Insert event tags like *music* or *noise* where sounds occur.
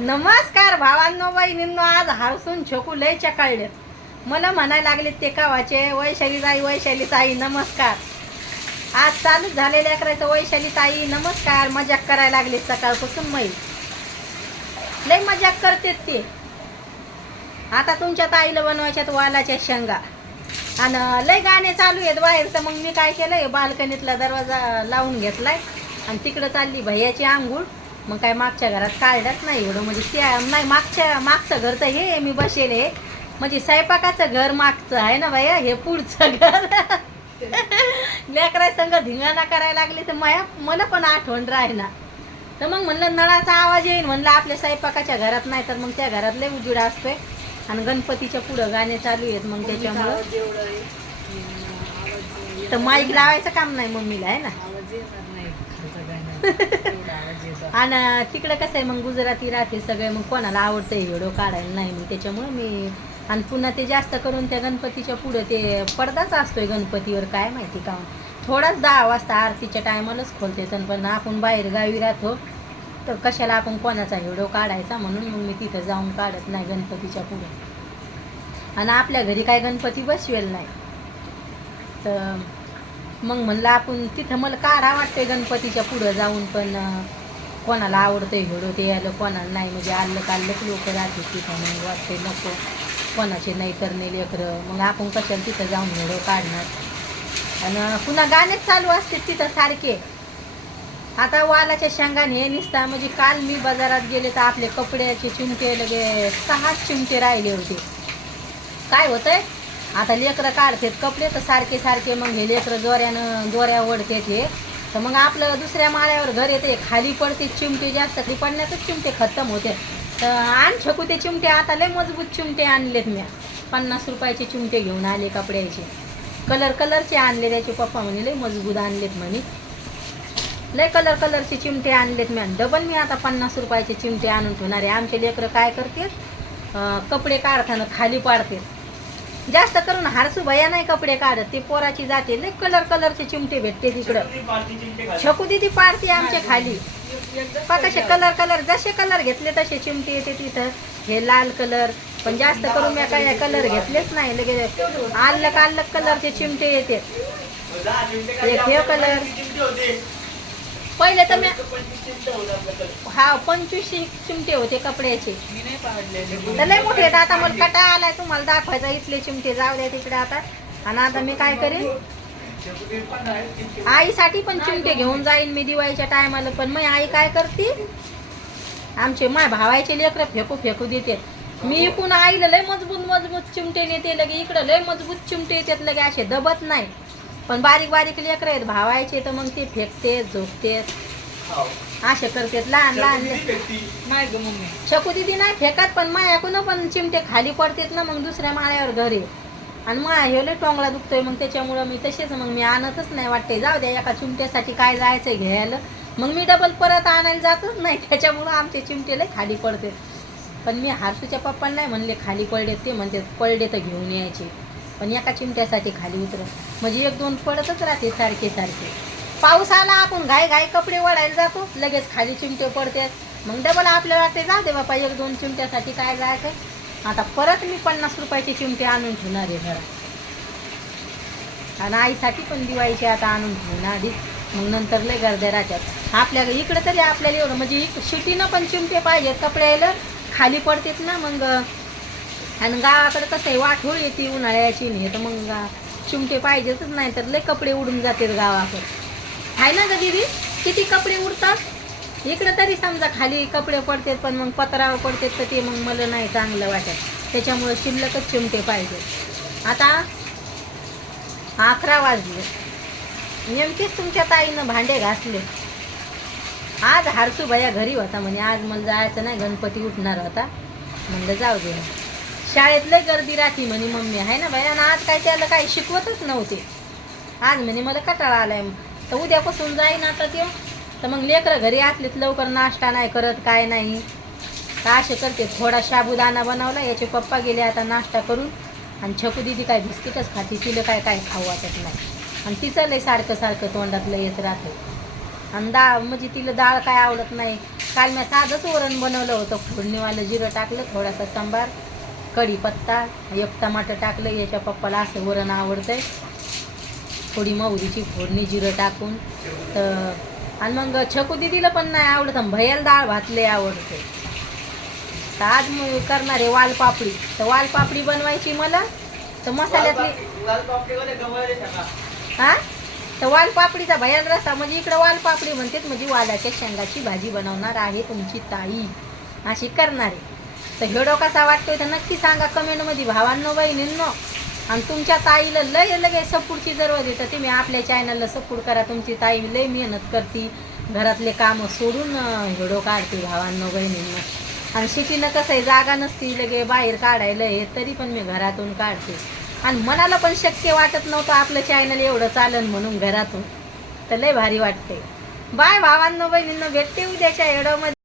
नमस्कार भावांनो बहिणींनो आज हारसून छोकू लय चकाळलेत. मला म्हणायला लागले ते कावाचे वैशाली ताई वैशाली ताई नमस्कार. आज चालूच झालेल्या करायचं वैशाली ताई नमस्कार. मजाक करायला लागले सकाळपासून मै लय मजाक करतेत ते. आता तुमच्या ताईला बनवायच्यात वालाच्या शेंगा. आणि लय गाणे चालू आहेत बाहेर तर मग मी काय केलंय? बाल्कनीतला दरवाजा लावून घेतलाय. आणि तिकडं चालली भैयाची आंघोळ. मग काय मागच्या घरात काढत नाही एवढं. म्हणजे त्या नाही मागच्या मागचं घर तर हे मी बसेल आहे म्हणजे स्वयंपाकाचं घर मागचं आहे ना भैया हे पुढचं घर. *laughs* लेकराय संग धिंगाणा करायला लागले तर माया मला पण आठवण राहीना. तर मग म्हणलं नळाचा आवाज येईल म्हणलं आपल्या स्वयंपाकाच्या घरात नाही तर मग त्या घरात लय उजेड असतोय. आणि गणपतीच्या पुढं गाणे चालू आहेत मग त्याच्यामुळं. तर माईक लावायचं काम नाही मम्मीला आहे ना? *laughs* आणि तिकडं कसं आहे मग गुजराती राहते सगळे मग कोणाला आवडतं व्हिडिओ काढायला? नाही मी त्याच्यामुळं मी आणि पुन्हा ते जास्त करून त्या गणपतीच्या पुढं ते पडदाच असतोय गणपतीवर काय माहिती का? थोडाच दहा वाजता आरतीच्या टायमालाच खोलते तर पण आपण बाहेर गावी राहतो तर कशाला आपण कोणाचा व्हिडिओ काढायचा म्हणून मग मी तिथं जाऊन काढत नाही गणपतीच्या पुढे. आणि आपल्या घरी काय गणपती बसवेल नाही. तर मग म्हणलं आपण तिथं मला काढा वाटते गणपतीच्या पुढं जाऊन पण कोणाला आवडतंय व्हिडिओ ते आलं कोणाला नाही. म्हणजे आलं काढलं लोक राहते तिथं मग वाटते नको. कोणाचे नाही तर नाही लेकरं. मग आपण कशाला तिथं जाऊन घडो काढणार? आणि पुन्हा गाणेच चालू असते तिथं सारखे. आता वालाच्या शेंगाने हे निसता म्हणजे काल मी बाजारात गेले तर आपले कपड्याचे चिमटे लगे सहाच चिमटे राहिले होते. काय होतंय? आता लेकरं काढतात कपडे तर सारखे सारखे मग हे लेकरं दोऱ्यानं दोऱ्या ओढतात हे. तर मग आपलं दुसऱ्या माळ्यावर घर येते खाली पडते चिमटे जास्त ती पडण्यातच चिमटे खतम होते. तर आण शकू ते चिमटे आता लय मजबूत चिमटे आणलेत मी पन्नास रुपयाचे चिमटे घेऊन आले कपड्याचे. कलर कलरचे आणले त्याचे पप्पा म्हणे लय मजबूत आणलेत म्हणे. लय कलर कलरचे चिमटे आणलेत मी डबल मी आता पन्नास रुपयाचे चिमटे आणून ठेवणार आहे. आमचे लेकरं काय करतात कपडे काढताना खाली पाडतात जास्त करून हारसू भया नाही कपडे काढत. ते पोराची जाते. लय कलर कलरचे चिमटे भेटते तिकडं. छकू दिदी पाडते आमच्या खाली. कसे कलर कलर जसे कलर घेतले तसे चिमटे येते तिथं. हे लाल कलर पण जास्त करून मी काय कलर घेतलेच नाही लगेच आल्लक आल्लक कलरचे चिमटे येते. हे कलर पहिले तर मी हा पंचवीस चिमटे होते कपड्याचे. तर लय मोठे आहेत. आता मला कटा आलाय तुम्हाला दाखवायचा. इथले चिमटे जाऊ द्या तिकडे आता. आणि आता मी काय करेन? आईसाठी पण चिमटे घेऊन जाईन मी दिवाळीच्या टायमाला. पण मग आई काय करते? आमचे माय भावायचे लेकरं फेकू फेकू देते. मी इकून आईला लय मजबूत मजबूत चिमटे नेते. लगे इकडं लय मजबूत चिमटे येतात. लगे असे दबत नाही. पण बारीक बारीक लेकरं आहेत भावायचे तर मग ते फेकते झोपते असे करतात लहान लहान शकू दिदी नाही फेकत पण मायाकून पण चिमटे खाली पडतात ना मग दुसऱ्या माळ्यावर घरी. आणि माया हे टोंगला दुखतोय मग त्याच्यामुळं मी तसेच मग मी आणतच नाही वाटते जाऊ द्या एका चिमट्यासाठी काय जायचंय घ्यायला. मग मी डबल परत आणायला जातच नाही त्याच्यामुळं आमचे चिमटे लय खाली पडते पण मी हारसूच्या पप्पाला नाही म्हणले खाली पडले ते म्हणते पडले तर घेऊन यायचे. पण एका चिमट्यासाठी खाली उतर म्हणजे एक दोन पडतच राहते सारखे सारखे. पाऊस आला आपण घाई घाई कपडे वळायला जातो लगेच खाली चिमटे पडतात मग डबल आपल्याला वाटते जाऊ दे बापा एक दोन चिमट्यासाठी काय जायचं? आता परत मी पन्नास रुपयाचे चिमटे आणून ठेवणार आहे घरात. आणि आईसाठी पण दिवाळीचे आता आणून ठेवणार आधी मग नंतर लय गर्द्या राहतात. आपल्या इकडं तरी आपल्याला एवढं म्हणजे इक- शिटीनं पण चिमटे पाहिजेत कपड्याला खाली पडतात ना मग. आणि गावाकडे कसं आहे वाठोळ येते उन्हाळ्याची नाही तर मग चिमटे पाहिजेतच नाही तर लय कपडे उडून जातील गावाकडे. आहे ना ग दीदी? किती कपडे उडतात? इकडं तरी समजा खाली कपडे पडतात पण मग पत्रावर पडतात तर ते मग मला नाही चांगलं वाटत. त्याच्यामुळे शिल्लकच चिमटे पाहिजे आता अकरा वाजले. नेमकेच तुमच्या ताईनं भांडे घासले. आज हारसू भया घरी होता म्हणे. आज मला जायचं नाही गणपती उठणार होता. म्हणलं जाऊ दे. शाळेत लय गर्दी राहते म्हणे मम्मी आहे ना भया आज काय त्याला काही शिकवतच नव्हते. आज म्हणे मला कटाळा आलाय. तर उद्यापासून जाईन आता ते तर मग लेकरं घरी आतलीत लवकर नाश्ता नाही करत काय नाही. तर असे करते थोडा साबुदाणा बनवला याचे पप्पा गेले आता नाश्ता करून. आणि छकू दिदी काय बिस्किटच खाते तिला काय काय खाऊ वाटत नाही. आणि तिचं लय सारखं सारखं तोंडातलं येत राहतं. आणि डाळ म्हणजे तिला डाळ काय आवडत नाही. काल मी साधंच वरण बनवलं होतं. फोडणीवालं जिरं टाकलं थोडासा सांबार. कढीपत्ता एक टमाटर टाकलं याच्या पप्पाला असं वरण आवडतंय. थोडी मोहरीची फोडणी जिरं टाकून. तर आणि मग छकू दिदीला पण नाही आवडत भैयाला डाळ भातले आवडते तर आज मी करणार आहे वालपापडी. तर वालपापडी बनवायची मला. तर मसाल्यातली हा? तर वालपापडीचा भयान रसा म्हणजे इकडे वालपापडी म्हणतात म्हणजे वालाच्या शेंगाची भाजी बनवणार आहे तुमची ताई. अशी करणार आहे. तर हेडो कसा वाटतोय तर नक्की सांगा कमेंटमध्ये. भावांनो बहिणींनो आणि तुमच्या ताईला लय लगे सपोर्टची जरूर आहे. तर तुम्ही आपल्या चॅनलला सपोर्ट करा. तुमची ताई लय मेहनत करते. घरातले कामं सोडून हेडो काढते भावांनो बहिणींना. आणि सिटीनं कसं आहे जागा नसती लगे बाहेर काढायला हे तरी पण मी घरातून काढते. आणि मनाला पण शक्य वाटत नव्हतं आपलं चॅनल एवढं चालन म्हणून घरातून. तर लय भारी वाटते. बाय भावांनो बहिणींना भेटते उद्याच्या हेडोमध्ये